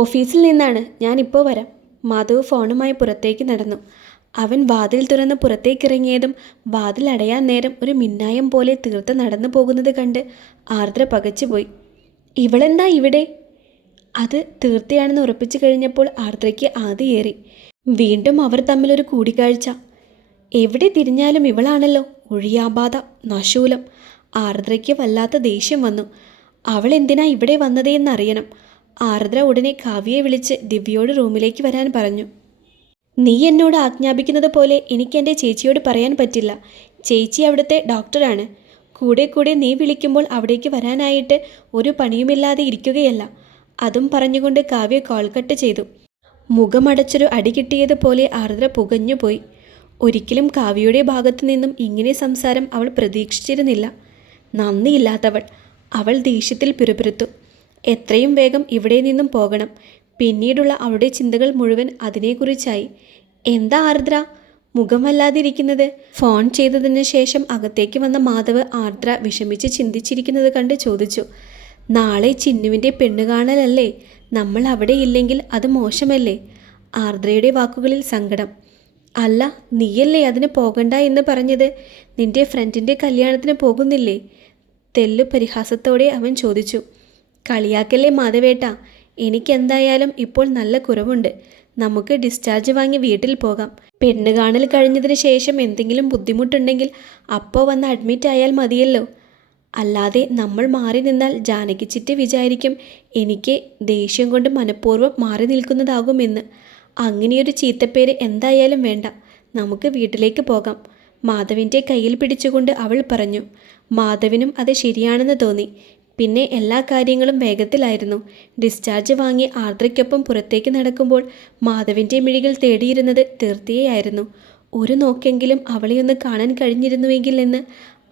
ഓഫീസിൽ നിന്നാണ് ഞാനിപ്പോൾ വരാം. മാധവ് ഫോണുമായി പുറത്തേക്ക് നടന്നു. അവൻ വാതിൽ തുറന്ന് പുറത്തേക്കിറങ്ങിയതും വാതിൽ അടയാൻ നേരം ഒരു മിന്നായം പോലെ തീർത്ത് നടന്നു പോകുന്നത് കണ്ട് ആർദ്ര പകച്ചുപോയി ഇവളെന്താ ഇവിടെ? അത് തീർത്തയാണെന്ന് ഉറപ്പിച്ചു കഴിഞ്ഞപ്പോൾ ആർദ്രയ്ക്ക് ആദിയേറി വീണ്ടും അവർ തമ്മിലൊരു കൂടിക്കാഴ്ച. എവിടെ തിരിഞ്ഞാലും ഇവളാണല്ലോ ഒഴിയാബാധ നശൂലം. ആർദ്രയ്ക്ക് വല്ലാത്ത ദേഷ്യം വന്നു. അവൾ എന്തിനാ ഇവിടെ വന്നതേ എന്നറിയണം ആർദ്ര ഉടനെ കാവ്യയെ വിളിച്ച് ദിവ്യയോട് റൂമിലേക്ക് വരാൻ പറഞ്ഞു. നീ എന്നോട് ആജ്ഞാപിക്കുന്നത് പോലെ എനിക്ക് എന്റെ ചേച്ചിയോട് പറയാൻ പറ്റില്ല. ചേച്ചി അവിടുത്തെ ഡോക്ടറാണ്. കൂടെ കൂടെ നീ വിളിക്കുമ്പോൾ അവിടേക്ക് വരാനായിട്ട് ഒരു പണിയുമില്ലാതെ ഇരിക്കുകയല്ല. അതും പറഞ്ഞുകൊണ്ട് കാവ്യ കോൾ ചെയ്തു. മുഖമടച്ചൊരു അടി കിട്ടിയതുപോലെ ആർദ്ര പുകഞ്ഞുപോയി ഒരിക്കലും കാവ്യയുടെ ഭാഗത്തു നിന്നും ഇങ്ങനെ സംസാരം അവൾ പ്രതീക്ഷിച്ചിരുന്നില്ല. നന്ദിയില്ലാത്തവൾ. അവൾ ദേഷ്യത്തിൽ പിറുപിറുത്തു. എത്രയും വേഗം ഇവിടെ നിന്നും പോകണം. പിന്നീടുള്ള അവളുടെ ചിന്തകൾ മുഴുവൻ അതിനെക്കുറിച്ചായി. എന്താ ആർദ്ര? മുഖമല്ലാതിരിക്കുന്നത്. ഫോൺ ചെയ്തതിന് ശേഷം അകത്തേക്ക് വന്ന മാധവ് ആർദ്ര വിഷമിച്ച് ചിന്തിച്ചിരിക്കുന്നത് കണ്ട് ചോദിച്ചു. നാളെ ചിന്നുവിന്റെ പെണ്ണുകാണലല്ലേ നമ്മൾ അവിടെ ഇല്ലെങ്കിൽ അത് മോശമല്ലേ? ആർദ്രയുടെ വാക്കുകളിൽ സങ്കടം. അല്ല നീയല്ലേ അതിന് പോകണ്ട എന്ന് പറഞ്ഞത്? നിന്റെ ഫ്രണ്ടിന്റെ കല്യാണത്തിന് പോകുന്നില്ലേ? തെല്ലു പരിഹാസത്തോടെ അവൻ ചോദിച്ചു. കളിയാക്കല്ലേ മാധവേട്ട? എനിക്കെന്തായാലും ഇപ്പോൾ നല്ല കുറവുണ്ട്. നമുക്ക് ഡിസ്ചാർജ് വാങ്ങി വീട്ടിൽ പോകാം. പെണ്ണ് കാണൽ കഴിഞ്ഞതിന് ശേഷം എന്തെങ്കിലും ബുദ്ധിമുട്ടുണ്ടെങ്കിൽ അപ്പോൾ വന്ന് അഡ്മിറ്റ് ആയാൽ മതിയല്ലോ. അല്ലാതെ നമ്മൾ മാറി നിന്നാൽ ജാനകി ചിറ്റ് വിചാരിക്കും എനിക്ക് ദേഷ്യം കൊണ്ട് മനഃപൂർവം മാറി നിൽക്കുന്നതാകുമെന്ന്. അങ്ങനെയൊരു ചീത്തപ്പേര് എന്തായാലും വേണ്ട. നമുക്ക് വീട്ടിലേക്ക് പോകാം. മാധവിന്റെ കയ്യിൽ പിടിച്ചുകൊണ്ട് അവൾ പറഞ്ഞു. മാധവിനും അത് ശരിയാണെന്ന് തോന്നി. പിന്നെ എല്ലാ കാര്യങ്ങളും വേഗത്തിലായിരുന്നു. ഡിസ്ചാർജ് വാങ്ങി ആർദ്രയ്ക്കൊപ്പം പുറത്തേക്ക് നടക്കുമ്പോൾ മാധവിന്റെ മിഴികൾ തേടിയിരുന്നത് തീർത്തിയായിരുന്നു ഒരു നോക്കെങ്കിലും അവളെയൊന്ന് കാണാൻ കഴിഞ്ഞിരുന്നുവെങ്കിൽ എന്ന്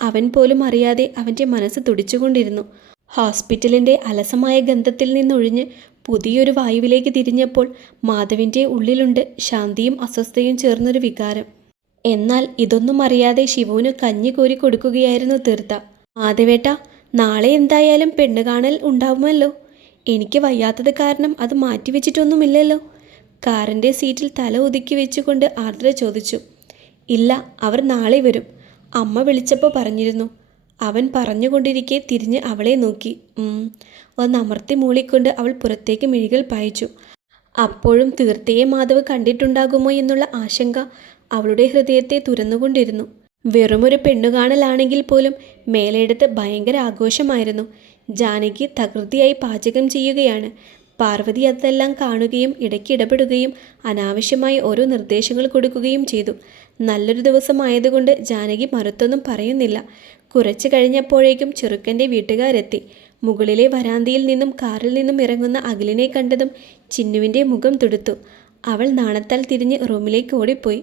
അവൻ പോലും അറിയാതെ അവന്റെ മനസ്സ് തുടിച്ചുകൊണ്ടിരുന്നു. ഹോസ്പിറ്റലിന്റെ അലസമായ ഗന്ധത്തിൽ നിന്നൊഴിഞ്ഞ് പുതിയൊരു വായുവിലേക്ക് തിരിഞ്ഞപ്പോൾ മാധവിന്റെ ഉള്ളിലുണ്ട് ശാന്തിയും അസ്വസ്ഥയും ചേർന്നൊരു വികാരം. എന്നാൽ ഇതൊന്നും അറിയാതെ ശിവുവിന് കഞ്ഞി കോരി കൊടുക്കുകയായിരുന്നു തീർത്ത. മാധവേട്ട നാളെ എന്തായാലും പെണ്ണ് കാണൽ ഉണ്ടാവുമല്ലോ. എനിക്ക് വയ്യാത്തത് കാരണം അത് മാറ്റിവെച്ചിട്ടൊന്നുമില്ലല്ലോ കാറിന്റെ സീറ്റിൽ തല ഒതുക്കി വെച്ചുകൊണ്ട് ആർദ്ര ചോദിച്ചു. ഇല്ല അവർ നാളെ വരും. അമ്മ വിളിച്ചപ്പോൾ പറഞ്ഞിരുന്നു. അവൻ പറഞ്ഞുകൊണ്ടിരിക്കെ തിരിഞ്ഞ് അവളെ നോക്കി. ഒന്ന് അമർത്തി മൂളിക്കൊണ്ട് അവൾ പുറത്തേക്ക് മിഴികൾ പായിച്ചു. അപ്പോഴും തീർത്തയെ മാധവ് കണ്ടിട്ടുണ്ടാകുമോ എന്നുള്ള ആശങ്ക അവളുടെ ഹൃദയത്തെ തുറന്നുകൊണ്ടിരുന്നു വെറുമൊരു പെണ്ണുകാണലാണെങ്കിൽ പോലും മേലെടുത്ത് ഭയങ്കര ആഘോഷമായിരുന്നു. ജാനകി തകൃതിയായി പാചകം ചെയ്യുകയാണ്. പാർവതി അതെല്ലാം കാണുകയും ഇടയ്ക്ക് ഇടപെടുകയും അനാവശ്യമായി ഓരോ നിർദ്ദേശങ്ങൾ കൊടുക്കുകയും ചെയ്തു. നല്ലൊരു ദിവസമായതുകൊണ്ട് ജാനകി മറുത്തൊന്നും പറയുന്നില്ല. കുറച്ചു കഴിഞ്ഞപ്പോഴേക്കും ചെറുക്കന്റെ വീട്ടുകാരെത്തി. മുകളിലെ വരാന്തിയിൽ നിന്നും കാറിൽ നിന്നും ഇറങ്ങുന്ന അഖിലിനെ കണ്ടതും ചിന്നുവിന്റെ മുഖം തുടുത്തു. അവൾ നാണത്താൽ തിരിഞ്ഞ് റൂമിലേക്ക് ഓടിപ്പോയി.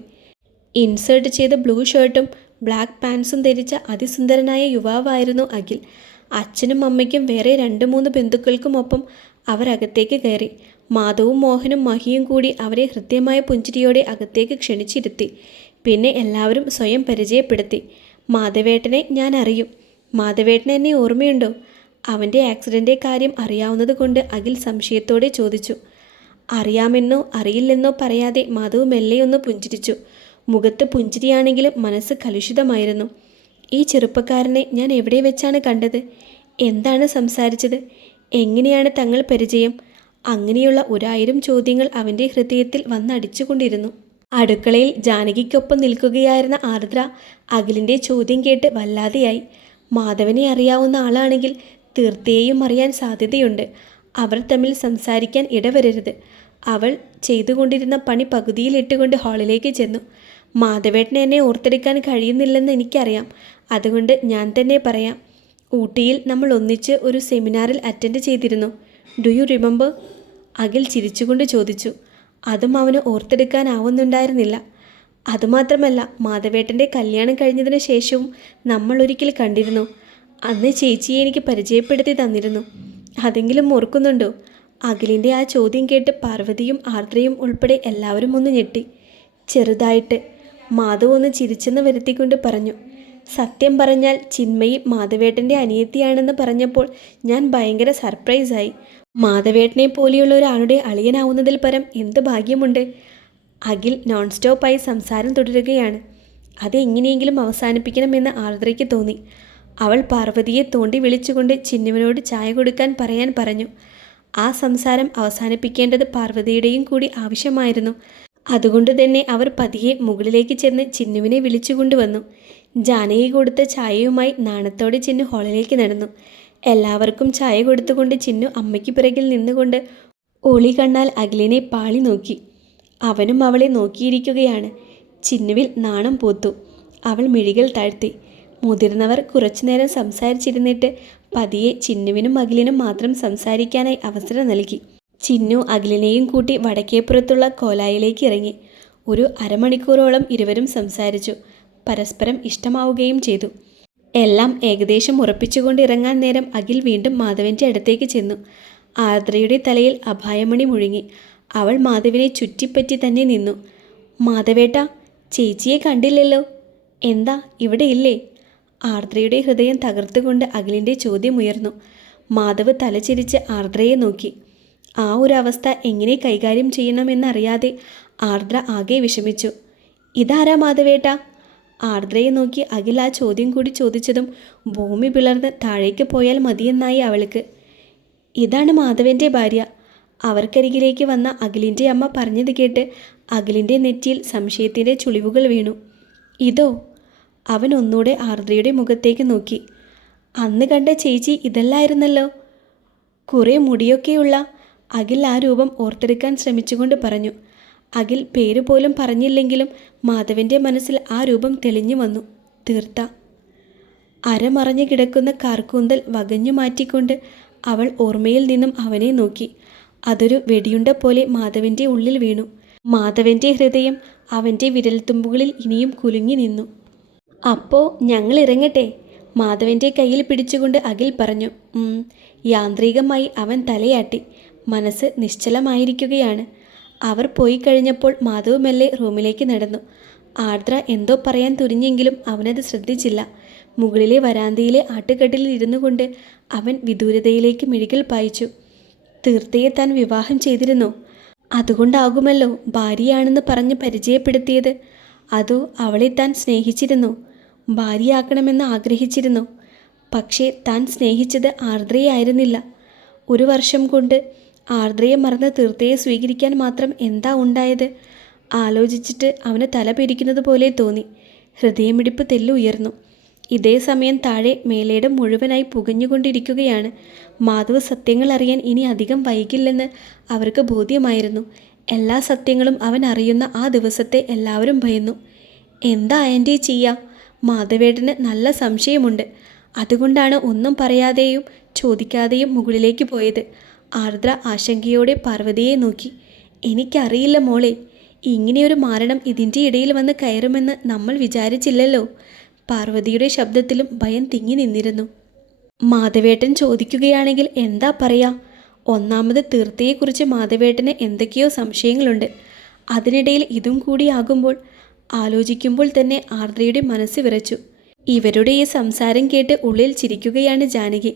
ഇൻസേർട്ട് ചെയ്ത ബ്ലൂ ഷർട്ടും ബ്ലാക്ക് പാൻസും ധരിച്ച അതിസുന്ദരനായ യുവാവായിരുന്നു അഖിൽ. അച്ഛനും അമ്മയ്ക്കും വേറെ രണ്ട് മൂന്ന് ബന്ധുക്കൾക്കുമൊപ്പം അകത്തേക്ക് കയറി. മാധവും മോഹനും മഹിയും കൂടി അവരെ ഹൃദ്യമായ പുഞ്ചിരിയോടെ അകത്തേക്ക് ക്ഷണിച്ചിരുത്തി. പിന്നെ എല്ലാവരും സ്വയം പരിചയപ്പെടുത്തി. മാധവേട്ടനെ ഞാൻ അറിയും. മാധവേട്ടൻ എന്നെ ഓർമ്മയുണ്ടോ? അവന്റെ ആക്സിഡന്റെ കാര്യം അറിയാവുന്നത് കൊണ്ട് അഖിൽ സംശയത്തോടെ ചോദിച്ചു. അറിയാമെന്നോ അറിയില്ലെന്നോ പറയാതെ മാധവ് മെല്ലെ ഒന്ന് പുഞ്ചിരിച്ചു. മുഖത്ത് പുഞ്ചിരിയാണെങ്കിലും മനസ്സ് കലുഷിതമായിരുന്നു. ഈ ചെറുപ്പക്കാരനെ ഞാൻ എവിടെ വെച്ചാണ് കണ്ടത്? എന്താണ് സംസാരിച്ചത്? എങ്ങനെയാണ് തങ്ങൾ പരിചയം? അങ്ങനെയുള്ള ഒരായിരം ചോദ്യങ്ങൾ അവന്റെ ഹൃദയത്തിൽ വന്നടിച്ചുകൊണ്ടിരുന്നു അടുക്കളയിൽ ജാനകിക്കൊപ്പം നിൽക്കുകയായിരുന്ന ആർദ്ര അഖിലിന്റെ ചോദ്യം കേട്ട് വല്ലാതെയായി. മാധവനെ അറിയാവുന്ന ആളാണെങ്കിൽ തീർത്തയെയും അറിയാൻ സാധ്യതയുണ്ട്. അവർ തമ്മിൽ സംസാരിക്കാൻ ഇടവരരുത്. അവൾ ചെയ്തുകൊണ്ടിരുന്ന പണി പകുതിയിലിട്ടുകൊണ്ട് ഹാളിലേക്ക് ചെന്നു. മാധവേട്ടനെ എന്നെ ഓർത്തെടുക്കാൻ കഴിയുന്നില്ലെന്ന് എനിക്കറിയാം. അതുകൊണ്ട് ഞാൻ തന്നെ പറയാം. ഊട്ടിയിൽ നമ്മൾ ഒന്നിച്ച് ഒരു സെമിനാറിൽ അറ്റൻഡ് ചെയ്തിരുന്നു. Do you remember? അഖിൽ ചിരിച്ചുകൊണ്ട് ചോദിച്ചു. അതും അവന് ഓർത്തെടുക്കാനാവുന്നുണ്ടായിരുന്നില്ല. അതുമാത്രമല്ല മാധവേട്ടന്റെ കല്യാണം കഴിഞ്ഞതിന് ശേഷവും നമ്മൾ ഒരിക്കൽ കണ്ടിരുന്നു. അന്ന് ചേച്ചിയെ എനിക്ക് പരിചയപ്പെടുത്തി തന്നിരുന്നു. അതെങ്കിലും ഓർക്കുന്നുണ്ടോ? അഖിലിന്റെ ആ ചോദ്യം കേട്ട് പാർവതിയും ആർദ്രയും ഉൾപ്പെടെ എല്ലാവരും ഒന്ന് ഞെട്ടി. ചെറുതായിട്ട് മാധവ് ഒന്ന് ചിരിച്ചെന്ന് വരുത്തിക്കൊണ്ട് പറഞ്ഞു സത്യം പറഞ്ഞാൽ ചിന്മയി മാധവേട്ടന്റെ അനിയത്തിയാണെന്ന് പറഞ്ഞപ്പോൾ ഞാൻ ഭയങ്കര സർപ്രൈസായി മാധവേട്ടനെ പോലെയുള്ള ഒരാളുടെ അളിയനാവുന്നതിൽ പരം എന്ത് ഭാഗ്യമുണ്ട്? അഖിൽ നോൺ സ്റ്റോപ്പായി സംസാരം തുടരുകയാണ്. അത് എങ്ങനെയെങ്കിലും അവസാനിപ്പിക്കണമെന്ന് ആർദ്രയ്ക്ക് തോന്നി. അവൾ പാർവതിയെ തോണ്ടി വിളിച്ചുകൊണ്ട് ചിന്നുവിനോട് ചായ കൊടുക്കാൻ പറയാൻ പറഞ്ഞു. ആ സംസാരം അവസാനിപ്പിക്കേണ്ടത് പാർവതിയുടെയും കൂടി ആവശ്യമായിരുന്നു. അതുകൊണ്ട് തന്നെ അവർ പതിയെ മുകളിലേക്ക് ചെന്ന് ചിന്നുവിനെ വിളിച്ചുകൊണ്ടുവന്നു ജാനകി കൊടുത്ത ചായയുമായി നാണത്തോടെ ചിന്നു ഹോളിലേക്ക് നടന്നു. എല്ലാവർക്കും ചായ കൊടുത്തുകൊണ്ട് ചിന്നു അമ്മയ്ക്ക് പിറകിൽ നിന്നുകൊണ്ട് ഒളി കണ്ണാൽ അഖിലിനെ പാളി നോക്കി. അവനും അവളെ നോക്കിയിരിക്കുകയാണ്. ചിന്നുവിൽ നാണം പൂത്തു. അവൾ മിഴികൾ താഴ്ത്തി. മുതിർന്നവർ കുറച്ചുനേരം സംസാരിച്ചിരുന്നിട്ട് പതിയെ ചിന്നുവിനും അഖിലിനും മാത്രം സംസാരിക്കാനായി അവസരം നൽകി. ചിന്നു അഖിലിനെയും കൂട്ടി വടക്കേപ്പുറത്തുള്ള കോലായിലേക്ക് ഇറങ്ങി. ഒരു അരമണിക്കൂറോളം ഇരുവരും സംസാരിച്ചു. പരസ്പരം ഇഷ്ടമാവുകയും ചെയ്തു. എല്ലാം ഏകദേശം ഉറപ്പിച്ചുകൊണ്ട് ഇറങ്ങാൻ നേരം അഖിൽ വീണ്ടും മാധവന്റെ അടുത്തേക്ക് ചെന്നു. ആർദ്രയുടെ തലയിൽ അഭായമണി മുഴുങ്ങി. അവൾ മാധവിനെ ചുറ്റിപ്പറ്റി തന്നെ നിന്നു. മാധവേട്ട ചേച്ചിയെ കണ്ടില്ലല്ലോ? എന്താ ഇവിടെ ഇല്ലേ? ആർദ്രയുടെ ഹൃദയം തകർത്തുകൊണ്ട് അഖിലിന്റെ ചോദ്യം ഉയർന്നു. മാധവ് തലചിരിച്ച് ആർദ്രയെ നോക്കി. ആ ഒരു അവസ്ഥ എങ്ങനെ കൈകാര്യം ചെയ്യണമെന്നറിയാതെ ആർദ്ര ആകെ വിഷമിച്ചു. ഇതാരാ മാധവേട്ട? ആർദ്രയെ നോക്കി അഖിൽ ആ ചോദ്യം കൂടി ചോദിച്ചതും ഭൂമി പിളർന്ന് താഴേക്ക് പോയാൽ മതിയെന്നായി അവൾക്ക്. ഇതാണ് മാധവന്റെ ഭാര്യ. അവർക്കരികിലേക്ക് വന്ന അഖിലിന്റെ അമ്മ പറഞ്ഞത് കേട്ട് അഖിലിന്റെ നെറ്റിയിൽ സംശയത്തിന്റെ ചുളിവുകൾ വീണു. ഇതോ? അവൻ ഒന്നുകൂടെ ആർദ്രയുടെ മുഖത്തേക്ക് നോക്കി. അന്ന് കണ്ട ചേച്ചി ഇതല്ലായിരുന്നല്ലോ. കുറേ മുടിയൊക്കെയുള്ള അഖിൽ ആ രൂപം ഓർത്തെടുക്കാൻ ശ്രമിച്ചുകൊണ്ട് പറഞ്ഞു. അഖിൽ പേര് പോലും പറഞ്ഞില്ലെങ്കിലും മാധവന്റെ മനസ്സിൽ ആ രൂപം തെളിഞ്ഞു വന്നു. തീർത്ത. അരമറഞ്ഞു കിടക്കുന്ന കാർക്കൂന്തൽ വകഞ്ഞു മാറ്റിക്കൊണ്ട് അവൾ ഓർമ്മയിൽ നിന്നും അവനെ നോക്കി. അതൊരു വെടിയുണ്ട പോലെ മാധവന്റെ ഉള്ളിൽ വീണു. മാധവന്റെ ഹൃദയം അവന്റെ വിരൽത്തുമ്പുകളിൽ ഇനിയും കുലുങ്ങി നിന്നു. അപ്പോ ഞങ്ങൾ ഇറങ്ങട്ടെ? മാധവന്റെ കയ്യിൽ പിടിച്ചുകൊണ്ട് അഖിൽ പറഞ്ഞു. യാന്ത്രികമായി അവൻ തലയാട്ടി. മനസ്സ് നിശ്ചലമായിരിക്കുകയാണ്. അവർ പോയി കഴിഞ്ഞപ്പോൾ മാധവ് മെല്ലെ റൂമിലേക്ക് നടന്നു. ആർദ്ര എന്തോ പറയാൻ തുനിഞ്ഞെങ്കിലും അവനത് ശ്രദ്ധിച്ചില്ല. മുകളിലെ വരാന്തയിലെ ആട്ടുകട്ടിലിൽ ഇരുന്നു കൊണ്ട് അവൻ വിദൂരതയിലേക്ക് മിഴികൾ പായിച്ചു. തീർത്തയെ താൻ വിവാഹം ചെയ്തിരുന്നു? അതുകൊണ്ടാകുമല്ലോ ഭാര്യയാണെന്ന് പറഞ്ഞ് പരിചയപ്പെടുത്തിയത്. അതോ അവളെ താൻ സ്നേഹിച്ചിരുന്നു? ഭാര്യയാക്കണമെന്ന് ആഗ്രഹിച്ചിരുന്നു? പക്ഷേ താൻ സ്നേഹിച്ചത് ആർദ്രയായിരുന്നില്ല. ഒരു വർഷം കൊണ്ട് ആർദ്രയെ മറന്ന് തീർത്ഥയെ സ്വീകരിക്കാൻ മാത്രം എന്താ ഉണ്ടായത്? ആലോചിച്ചിട്ട് അവന് തല പിരിക്കുന്നത് പോലെ തോന്നി. ഹൃദയമിടിപ്പ് തെല്ലുയർന്നു ഇതേ സമയം താഴെ മേലേടം മുഴുവനായി പുകഞ്ഞുകൊണ്ടിരിക്കുകയാണ്. മാധവ് സത്യങ്ങൾ അറിയാൻ ഇനി അധികം വൈകില്ലെന്ന് അവർക്ക് ബോധ്യമായിരുന്നു. എല്ലാ സത്യങ്ങളും അവൻ അറിയുന്ന ആ ദിവസത്തെ എല്ലാവരും ഭയന്നു. എന്താ ആന്റി ചെയ്യാം? മാധവേട്ടന് നല്ല സംശയമുണ്ട്. അതുകൊണ്ടാണ് ഒന്നും പറയാതെയും ചോദിക്കാതെയും മുകളിലേക്ക് പോയത്. ആർദ്ര ആശങ്കയോടെ പാർവതിയെ നോക്കി. എനിക്കറിയില്ല മോളെ ഇങ്ങനെയൊരു മാരണം ഇതിന്റെ ഇടയിൽ വന്ന് കയറുമെന്ന് നമ്മൾ വിചാരിച്ചില്ലല്ലോ. പാർവതിയുടെ ശബ്ദത്തിലും ഭയം തിങ്ങി നിന്നിരുന്നു. മാധവേട്ടൻ ചോദിക്കുകയാണെങ്കിൽ എന്താ പറയാ? ഒന്നാമത് തീർത്ഥയെക്കുറിച്ച് മാധവേട്ടന് എന്തൊക്കെയോ സംശയങ്ങളുണ്ട്. അതിനിടയിൽ ഇതും കൂടിയാകുമ്പോൾ ആലോചിക്കുമ്പോൾ തന്നെ ആർദ്രയുടെ മനസ്സ് വിറച്ചു. ഇവരുടെ ഈ സംസാരം കേട്ട് ഉള്ളിൽ ചിരിക്കുകയാണ് ജാനകി.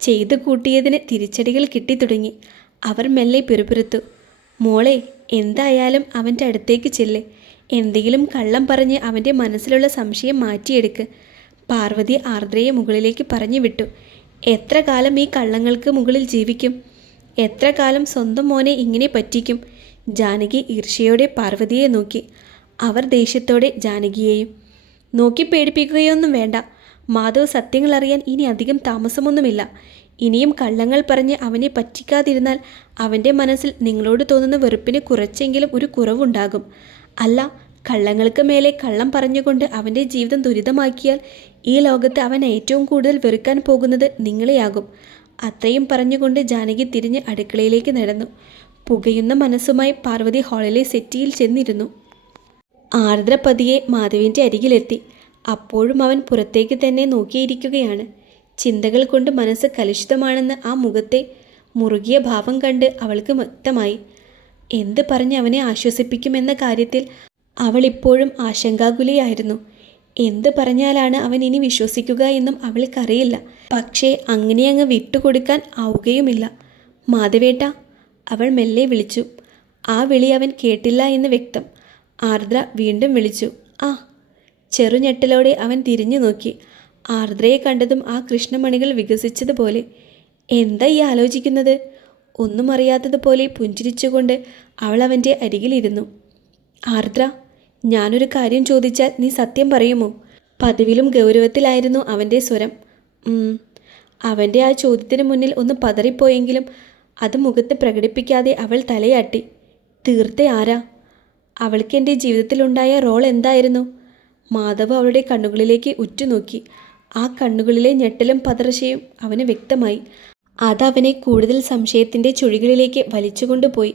ചെയ്തു കൂട്ടിയതിന് തിരിച്ചടികൾ കിട്ടിത്തുടങ്ങി അവർ മെല്ലെ പിറുപിറുത്തു. മോളെ എന്തായാലും അവന്റെ അടുത്തേക്ക് ചെല്ല്. എന്തെങ്കിലും കള്ളം പറഞ്ഞ് അവന്റെ മനസ്സിലുള്ള സംശയം മാറ്റിയെടുക്ക്. പാർവതി ആർദ്രയെ മുകളിലേക്ക് പറഞ്ഞു വിട്ടു. എത്ര കാലം ഈ കള്ളങ്ങൾക്ക് മുകളിൽ ജീവിക്കും? എത്ര കാലം സ്വന്തം മോനെ ഇങ്ങനെ പറ്റിക്കും? ജാനകി ഈർഷ്യയോടെ പാർവതിയെ നോക്കി. അവർ ദേഷ്യത്തോടെ ജാനകിയെയും നോക്കി പേടിപ്പിക്കുകയൊന്നും വേണ്ട. മാധവ് സത്യങ്ങൾ അറിയാൻ ഇനി അധികം താമസമൊന്നുമില്ല. ഇനിയും കള്ളങ്ങൾ പറഞ്ഞ് അവനെ പറ്റിക്കാതിരുന്നാൽ അവന്റെ മനസ്സിൽ നിങ്ങളോട് തോന്നുന്ന വെറുപ്പിന് കുറച്ചെങ്കിലും ഒരു കുറവുണ്ടാകും. അല്ല കള്ളങ്ങൾക്ക് മേലെ കള്ളം പറഞ്ഞുകൊണ്ട് അവന്റെ ജീവിതം ദുരിതമാക്കിയാൽ ഈ ലോകത്ത് അവൻ ഏറ്റവും കൂടുതൽ വെറുക്കാൻ പോകുന്നത് നിങ്ങളെയാകും. അത്രയും പറഞ്ഞുകൊണ്ട് ജാനകി തിരിഞ്ഞ് അടുക്കളയിലേക്ക് നടന്നു. പുകയുന്ന മനസ്സുമായി പാർവതി ഹാളിലെ സെറ്റിയിൽ ചെന്നിരുന്നു. ആർദ്രപതിയെ മാധവിന്റെ അരികിലെത്തി. അപ്പോഴും അവൻ പുറത്തേക്ക് തന്നെ നോക്കിയിരിക്കുകയാണ്. ചിന്തകൾ കൊണ്ട് മനസ്സ് കലുഷിതമാണെന്ന് ആ മുഖത്തെ മുറുകിയ ഭാവം കണ്ട് അവൾക്ക് വ്യക്തമായി എന്ത് പറഞ്ഞ് അവനെ ആശ്വസിപ്പിക്കുമെന്ന കാര്യത്തിൽ അവൾ ഇപ്പോഴും ആശങ്കാകുലിയായിരുന്നു. എന്ത് പറഞ്ഞാലാണ് അവൻ ഇനി വിശ്വസിക്കുക എന്നും അവൾക്കറിയില്ല. പക്ഷേ അങ്ങനെ അങ്ങ് വിട്ടുകൊടുക്കാൻ ആവുകയുമില്ല. മാധവേട്ട അവൾ മെല്ലെ വിളിച്ചു. ആ വിളി അവൻ കേട്ടില്ല എന്ന് വ്യക്തം. ആർദ്ര വീണ്ടും വിളിച്ചു. ആ ചെറുഞെട്ടലോടെ അവൻ തിരിഞ്ഞു നോക്കി. ആർദ്രയെ കണ്ടതും ആ കൃഷ്ണമണികൾ വികസിച്ചതുപോലെ എന്താ ഈ ആലോചിക്കുന്നത്? ഒന്നും അറിയാത്തതുപോലെ പുഞ്ചിരിച്ചുകൊണ്ട് അവൾ അവന്റെ അരികിലിരുന്നു. ആർദ്ര ഞാനൊരു കാര്യം ചോദിച്ചാൽ നീ സത്യം പറയുമോ? പതിവിലും ഗൗരവത്തിലായിരുന്നു അവന്റെ സ്വരം. അവന്റെ ആ ചോദ്യത്തിന് മുന്നിൽ ഒന്ന് പതറിപ്പോയെങ്കിലും അത് മുഖത്ത് പ്രകടിപ്പിക്കാതെ അവൾ തലയാട്ടി. തീർത്തെ ആരാ? അവൾക്ക് എന്റെ ജീവിതത്തിലുണ്ടായ റോൾ എന്തായിരുന്നു? മാധവ് അവളുടെ കണ്ണുകളിലേക്ക് ഉറ്റുനോക്കി. ആ കണ്ണുകളിലെ ഞെട്ടലും പതർച്ചയും അവന് വ്യക്തമായി. അതവനെ കൂടുതൽ സംശയത്തിന്റെ ചുഴികളിലേക്ക് വലിച്ചുകൊണ്ടുപോയി.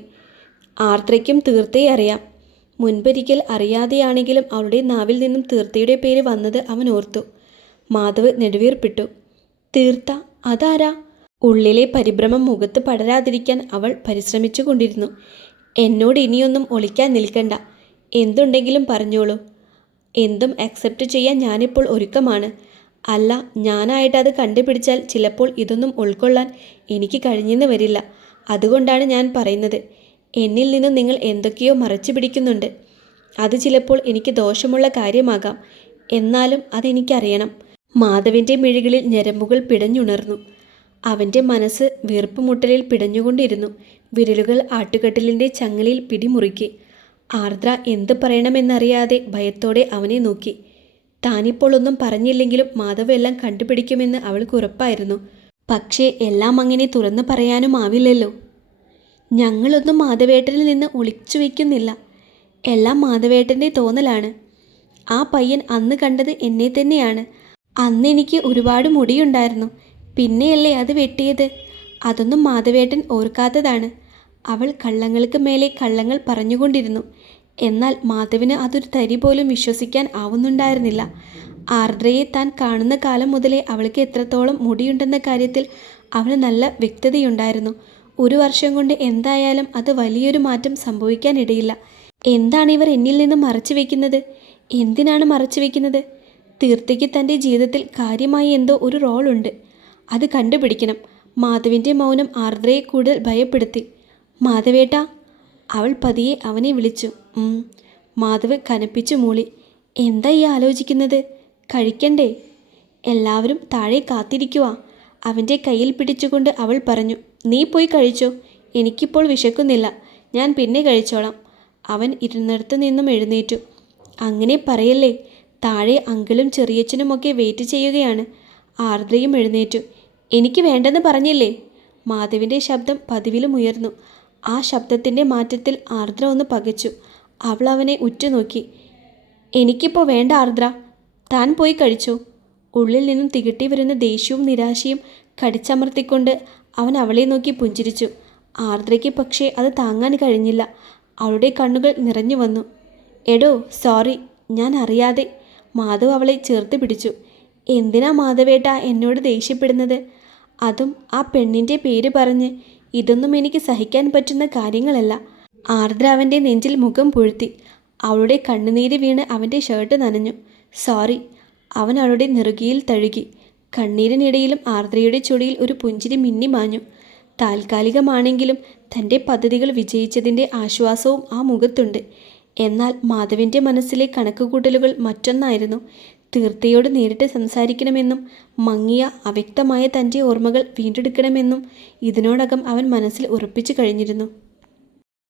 ആർദ്രയ്ക്കും തീർത്തയെ അറിയാം. മുൻപൊരിക്കൽ അറിയാതെയാണെങ്കിലും അവളുടെ നാവിൽ നിന്നും തീർത്തയുടെ പേര് വന്നത് അവൻ ഓർത്തു. മാധവ് നെടുവീർപ്പിട്ടു. തീർത്ത അതാരാ? ഉള്ളിലെ പരിഭ്രമം മുഖത്ത് പടരാതിരിക്കാൻ അവൾ പരിശ്രമിച്ചു കൊണ്ടിരുന്നു എന്നോട് ഇനിയൊന്നും ഒളിക്കാൻ നിൽക്കണ്ട. എന്തുണ്ടെങ്കിലും പറഞ്ഞോളൂ. എന്തും അക്സെപ്റ്റ് ചെയ്യാൻ ഞാനിപ്പോൾ ഒരുക്കമാണ്. അല്ല ഞാനായിട്ട് അത് കണ്ടുപിടിച്ചാൽ ചിലപ്പോൾ ഇതൊന്നും ഉൾക്കൊള്ളാൻ എനിക്ക് കഴിഞ്ഞെന്ന് വരില്ല. അതുകൊണ്ടാണ് ഞാൻ പറയുന്നത്. എന്നിൽ നിന്ന് നിങ്ങൾ എന്തൊക്കെയോ മറച്ചു പിടിക്കുന്നുണ്ട്. അത് ചിലപ്പോൾ എനിക്ക് ദോഷമുള്ള കാര്യമാകാം. എന്നാലും അതെനിക്കറിയണം. മാധവിന്റെ മിഴികളിൽ ഞരമ്പുകൾ പിടഞ്ഞുണർന്നു. അവന്റെ മനസ്സ് വീർപ്പുമുട്ടലിൽ പിടഞ്ഞുകൊണ്ടിരുന്നു. വിരലുകൾ ആട്ടുകട്ടിലിന്റെ ചങ്ങലയിൽ പിടിമുറുക്കി. ആർദ്ര എന്ത് പറയണമെന്നറിയാതെ ഭയത്തോടെ അവനെ നോക്കി. താനിപ്പോൾ ഒന്നും പറഞ്ഞില്ലെങ്കിലും മാധവ് എല്ലാം കണ്ടുപിടിക്കുമെന്ന് അവൾക്ക് ഉറപ്പായിരുന്നു. പക്ഷേ എല്ലാം അങ്ങനെ തുറന്നു പറയാനും ആവില്ലല്ലോ. ഞങ്ങളൊന്നും മാധവേട്ടനിൽ നിന്ന് ഒളിച്ചു വയ്ക്കുന്നില്ല. എല്ലാം മാധവേട്ടന്റെ തോന്നലാണ്. ആ പയ്യൻ അന്ന് കണ്ടത് എന്നെ തന്നെയാണ്. അന്ന് എനിക്ക് ഒരുപാട് മുടിയുണ്ടായിരുന്നു. പിന്നെയല്ലേ അത് വെട്ടിയത്? അതൊന്നും മാധവേട്ടൻ ഓർക്കാത്തതാണ്. അവൾ കള്ളങ്ങൾക്ക് മേലെ കള്ളങ്ങൾ പറഞ്ഞുകൊണ്ടിരുന്നു. എന്നാൽ മാധവിന് അതൊരു തരി പോലും വിശ്വസിക്കാൻ ആവുന്നുണ്ടായിരുന്നില്ല. ആർദ്രയെ താൻ കാണുന്ന കാലം മുതലേ അവൾക്ക് എത്രത്തോളം മുടിയുണ്ടെന്ന കാര്യത്തിൽ അവന് നല്ല വ്യക്തതയുണ്ടായിരുന്നു. ഒരു വർഷം കൊണ്ട് എന്തായാലും അത് വലിയൊരു മാറ്റം സംഭവിക്കാനിടയില്ല. എന്താണ് ഇവർ എന്നിൽ നിന്ന് മറച്ചു വയ്ക്കുന്നത് എന്തിനാണ് മറച്ചു വയ്ക്കുന്നത് തീർത്തയ്ക്ക് തന്റെ ജീവിതത്തിൽ കാര്യമായി എന്തോ ഒരു റോളുണ്ട്. അത് കണ്ടുപിടിക്കണം. മാധവിന്റെ മൗനം ആർദ്രയെ കൂടുതൽ ഭയപ്പെടുത്തി. മാധവേട്ട. അവൾ പതിയെ അവനെ വിളിച്ചു. മാധവ് കനപ്പിച്ചു മൂളി. എന്താ ഈ ആലോചിക്കുന്നത്? കഴിക്കണ്ടേ? എല്ലാവരും താഴെ കാത്തിരിക്കുക അവന്റെ കയ്യിൽ പിടിച്ചുകൊണ്ട് അവൾ പറഞ്ഞു നീ പോയി കഴിച്ചോ. എനിക്കിപ്പോൾ വിശക്കുന്നില്ല. ഞാൻ പിന്നെ കഴിച്ചോളാം. അവൻ ഇരുന്നിടത്ത് നിന്നും എഴുന്നേറ്റു. അങ്ങനെ പറയല്ലേ. താഴെ അങ്കിളും ചെറിയച്ഛനുമൊക്കെ വെയിറ്റ് ചെയ്യുകയാണ്. ആർദ്രയും എഴുന്നേറ്റു. എനിക്ക് വേണ്ടെന്ന് പറഞ്ഞില്ലേ? മാധവിന്റെ ശബ്ദം പതിവിലും ഉയർന്നു. ആ ശബ്ദത്തിന്റെ മാറ്റത്തിൽ ആർദ്ര ഒന്ന് പകച്ചു. അവൾ അവനെ ഉറ്റുനോക്കി. എനിക്കിപ്പോൾ വേണ്ട ആർദ്ര. താൻ പോയി കഴിച്ചോ. ഉള്ളിൽ നിന്നും തികട്ടി വരുന്ന ദേഷ്യവും നിരാശയും കടിച്ചമർത്തിക്കൊണ്ട് അവൻ അവളെ നോക്കി പുഞ്ചിരിച്ചു. ആർദ്രയ്ക്ക് പക്ഷേ അത് താങ്ങാൻ കഴിഞ്ഞില്ല. അവളുടെ കണ്ണുകൾ നിറഞ്ഞു വന്നു. എടോ സോറി ഞാൻ അറിയാതെ. മാധവ് അവളെ ചേർത്ത് പിടിച്ചു. എന്തിനാ മാധവേട്ട എന്നോട് ദേഷ്യപ്പെടുന്നത്? അതും ആ പെണ്ണിന്റെ പേര് പറഞ്ഞ് ഇതൊന്നും എനിക്ക് സഹിക്കാൻ പറ്റുന്ന കാര്യങ്ങളല്ല. ആർദ്ര അവന്റെ നെഞ്ചിൽ മുഖം പുഴുത്തി. അവളുടെ കണ്ണുനീര് വീണ് അവന്റെ ഷർട്ട് നനഞ്ഞു. സോറി അവൻ അവളുടെ നെറുകിയിൽ തഴുകി. കണ്ണീരിനിടയിലും ആർദ്രയുടെ ചുടിയിൽ ഒരു പുഞ്ചിരി മിന്നി മാഞ്ഞു. താൽക്കാലികമാണെങ്കിലും തന്റെ പദ്ധതികൾ വിജയിച്ചതിന്റെ ആശ്വാസവും ആ മുഖത്തുണ്ട്. എന്നാൽ മാധവിന്റെ മനസ്സിലെ കണക്കുകൂട്ടലുകൾ മറ്റൊന്നായിരുന്നു. തീർത്ഥയോട് നേരിട്ട് സംസാരിക്കണമെന്നും മങ്ങിയ അവ്യക്തമായ തന്റെ ഓർമ്മകൾ വീണ്ടെടുക്കണമെന്നും ഇതിനോടകം അവൻ മനസ്സിൽ ഉറപ്പിച്ചു കഴിഞ്ഞിരുന്നു.